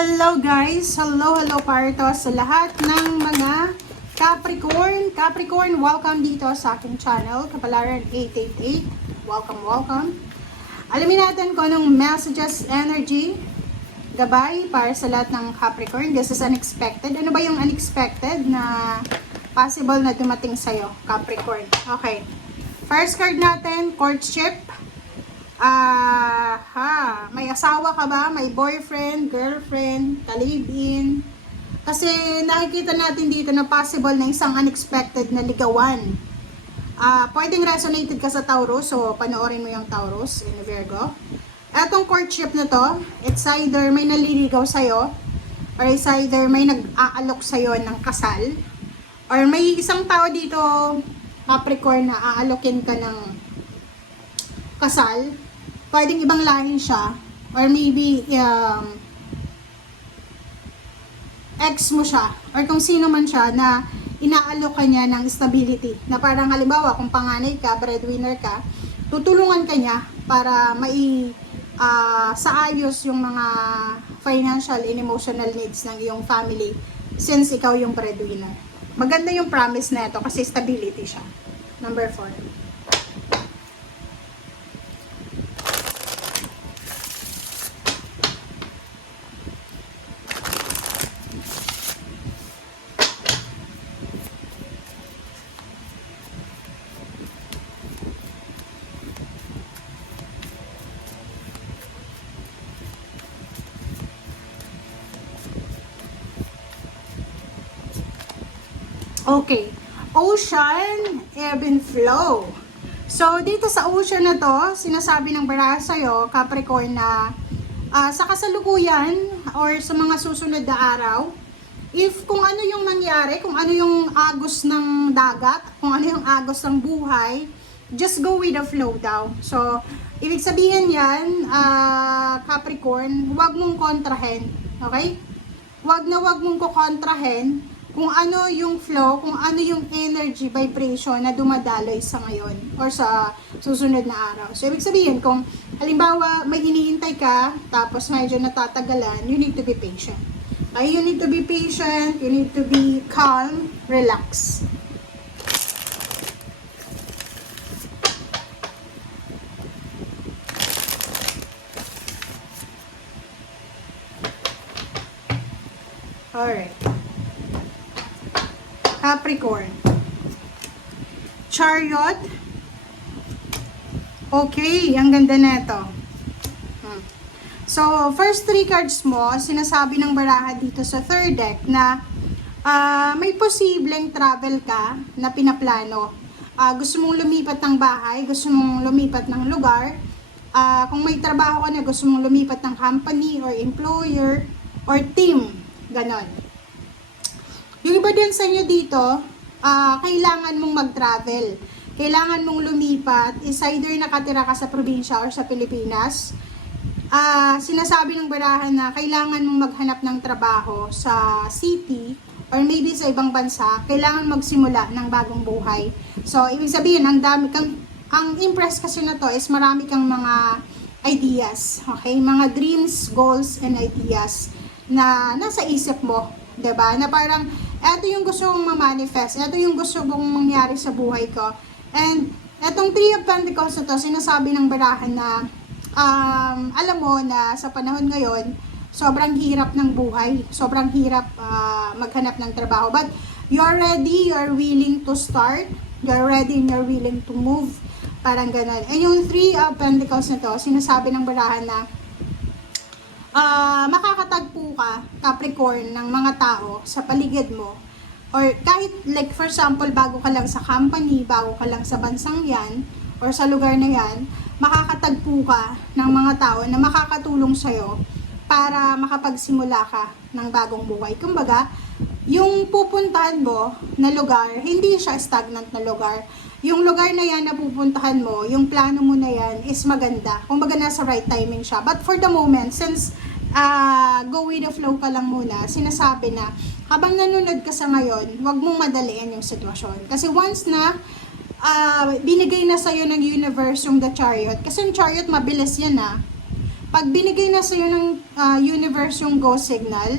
Hello guys! Hello parto sa lahat ng mga Capricorn. Capricorn, welcome dito sa aking channel, Kapalaran 888. Welcome. Alamin natin kung anong messages, energy, gabay para sa lahat ng Capricorn. This is unexpected. Ano ba yung unexpected na possible na dumating sa'yo, Capricorn? Okay. First card natin, courtship. May asawa ka ba? May boyfriend, girlfriend, ka-live-in? Kasi nakikita natin dito na possible na isang unexpected na ligawan. Pwedeng resonated ka sa Taurus, so panoorin mo yung Taurus in Virgo. Etong courtship na to, it's either may naliligaw sa'yo, or it's either may nag-aalok sa'yo ng kasal, or may isang tao dito, Capricorn, na aalokin ka ng kasal. Pwedeng ibang lahi siya, or maybe ex mo siya, or kung sino man siya na inaalok ka niya ng stability. Na parang halimbawa, kung panganay ka, breadwinner ka, tutulungan ka niya para sa ayos yung mga financial and emotional needs ng iyong family since ikaw yung breadwinner. Maganda yung promise na ito kasi stability siya. Number 4. Okay, ocean, ebb and flow. So, dito sa ocean na to, sinasabi ng baraha sa'yo, Capricorn, na sa kasalukuyan or sa mga susunod na araw, if kung ano yung nangyari, kung ano yung agos ng dagat, kung ano yung agos ng buhay, just go with the flow daw. So, ibig sabihin yan, Capricorn, huwag mong kontrahen. Okay? Huwag mong kukontrahen kung ano yung flow, kung ano yung energy, vibration na dumadaloy sa ngayon or sa susunod na araw. So, ibig sabihin, kung halimbawa may hinihintay ka, tapos medyo natatagalan, you need to be patient. Okay? You need to be patient, you need to be calm, relax. Alright. Capricorn. Chariot. Okay, ang ganda na ito. So, first 3 cards mo, sinasabi ng baraha dito sa third deck na may posibleng travel ka na pinaplano. Gusto mong lumipat ng bahay, gusto mong lumipat ng lugar. Kung may trabaho ka na, gusto mong lumipat ng company or employer or team. Ganon. Yung iba din sa inyo dito, kailangan mong mag-travel. Kailangan mong lumipat. Is either nakatira ka sa probinsya or sa Pilipinas. Sinasabi ng barahan na kailangan mong maghanap ng trabaho sa city or maybe sa ibang bansa. Kailangan magsimula ng bagong buhay. So, ibig sabihin, ang impress kasi na to is marami kang mga ideas. Okay? Mga dreams, goals, and ideas na nasa isip mo. Diba? Na parang, eto yung gusto kong ma-manifest, eto yung gusto kong mangyari sa buhay ko. And, etong 3 of Pentacles na to, sinasabi ng barahan na, alam mo na sa panahon ngayon, sobrang hirap ng buhay, sobrang hirap maghanap ng trabaho. But, you're ready, you're willing to start, you're ready and you're willing to move. Parang ganun. And yung 3 of Pentacles na to, sinasabi ng barahan na, makakatagpo ka, Capricorn, ng mga tao sa paligid mo. Or kahit, like for example, bago ka lang sa company, bago ka lang sa bansang yan, or sa lugar na yan, makakatagpo ka ng mga tao na makakatulong sa'yo para makapagsimula ka ng bagong buhay. Kumbaga, yung pupuntahan mo na lugar, hindi siya stagnant na lugar. Yung lugar na yan na pupuntahan mo, yung plano mo na yan is maganda. Kumbaga nasa right timing siya. But for the moment, since go with the flow ka lang muna, sinasabi na habang nanonood ka sa ngayon, huwag mong madaliin yung sitwasyon. Kasi once na binigay na sa'yo ng universe yung the chariot, kasi yung chariot mabilis yan pag binigay na sa'yo ng universe yung go signal,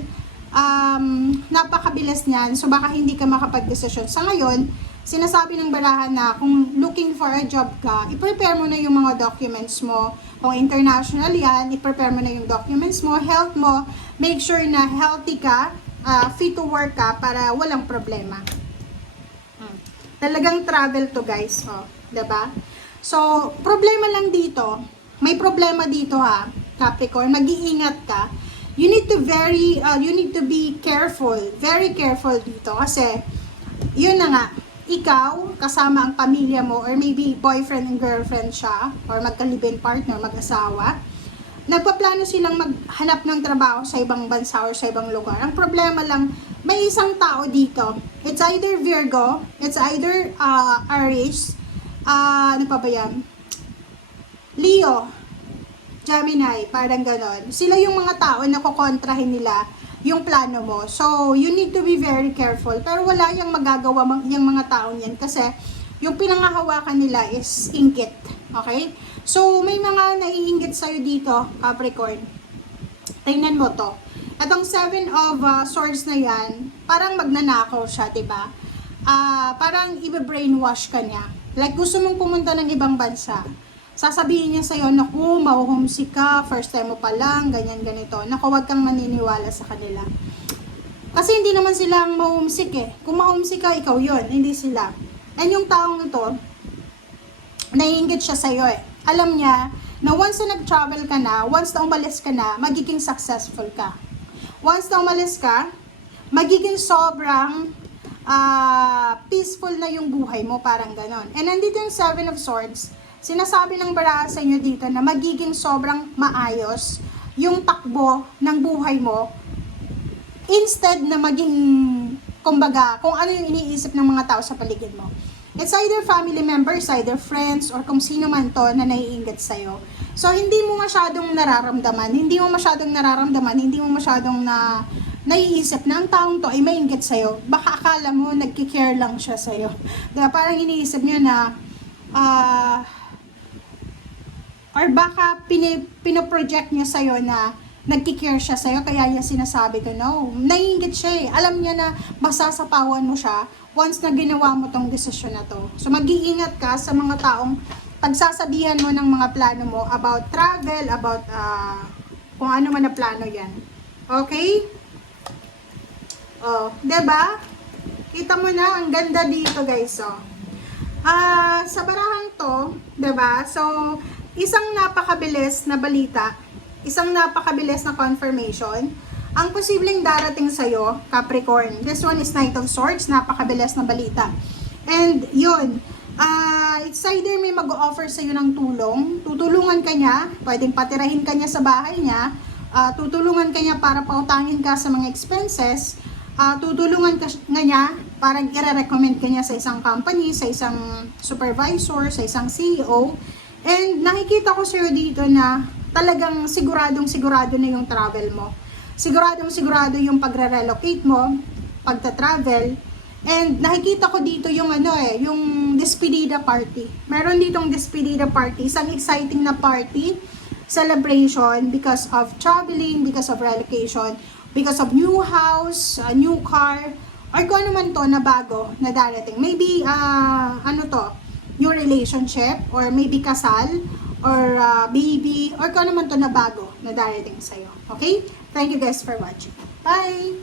napakabilis niyan. So, baka hindi ka makapag-desisyon. Sa ngayon, sinasabi ng barahan na kung looking for a job ka, i-prepare mo na yung mga documents mo. Kung international yan, i-prepare mo na yung documents mo, health mo, make sure na healthy ka, fit to work ka para walang problema. Talagang travel to guys, diba? So, problema lang dito, may problema dito ha, Capricorn, mag-iingat ka. You need to be careful, very careful dito kasi yun na nga, ikaw kasama ang pamilya mo or maybe boyfriend and girlfriend siya or magka-live-in partner, mag-asawa. Nagpaplano silang maghanap ng trabaho sa ibang bansa or sa ibang lugar. Ang problema lang, may isang tao dito. It's either Virgo, it's either Aries, ano pa ba yan? Leo, Gemini, parang ganon. Sila yung mga tao na kukontrahin nila yung plano mo. So, you need to be very careful. Pero wala yung magagawa yung mga tao yan kasi yung pinangahawakan nila is inggit. Okay? So, may mga naiinggit sa'yo dito, Capricorn. Tingnan mo to. Itong 7 of Swords na yan, parang magnanakaw siya, diba? Parang i-brainwash ka niya. Like, gusto mong pumunta ng ibang bansa. Sasabihin niya sa'yo, naku, mahuhomesick ka, first time mo pa lang, ganyan, ganito. Naku, wag kang maniniwala sa kanila. Kasi hindi naman sila ang mahomesick eh. Kung mahomesick ka, ikaw yun, hindi sila. And yung taong ito, naiinggit siya sa'yo eh. Alam niya na once na nag-travel ka na, once na umalis ka na, magiging successful ka. Once na umalis ka, magiging sobrang peaceful na yung buhay mo, parang ganon. And nandito yung 7 of Swords, sinasabi ng baraha sa inyo dito na magiging sobrang maayos yung takbo ng buhay mo instead na maging, kumbaga, kung ano yung iniisip ng mga tao sa paligid mo. It's either family members, either friends, or kung sino man to na naiinggit sa'yo. So, hindi mo masyadong nararamdaman, hindi mo masyadong naiisip na ang taong to ay mainggit sa'yo. Baka akala mo, nagkikare lang siya sa'yo. Diba? Parang iniisip niya na, or baka pinoproject niya sa'yo na nagkikare siya sa'yo, kaya niya sinasabi ko, no, naiinggit siya eh. Alam niya na masasapawan mo siya once na ginawa mo tong desisyon na to. So, mag-iingat ka sa mga taong pagsasabihan mo ng mga plano mo about travel, about kung ano man na plano yan. Okay? Oh, diba? Kita mo na, ang ganda dito guys, oh. Sa barahan to, diba? So, isang napakabilis na balita, isang napakabilis na confirmation, ang posibleng darating sa'yo, Capricorn. This one is Knight of Swords, napakabilis na balita. And yun, it's either may mag-offer sa'yo ng tulong, tutulungan ka niya, pwedeng patirahin ka niya sa bahay niya, tutulungan ka niya para pautangin ka sa mga expenses, tutulungan ka nga niya, parang i-recommend ka niya sa isang company, sa isang supervisor, sa isang CEO. And nakikita ko sa'yo dito na talagang siguradong-sigurado na yung travel mo. Siguradong-sigurado yung pagre-relocate mo, pagta-travel. And nakikita ko dito yung yung despedida party. Meron ditong despedida party, isang exciting na party, celebration because of traveling, because of relocation, because of new house, new car, or kung ano man to na bago na darating. Maybe, new relationship, or maybe kasal, or baby, or kung ano man to na bago na darating sa'yo. Okay? Thank you guys for watching. Bye!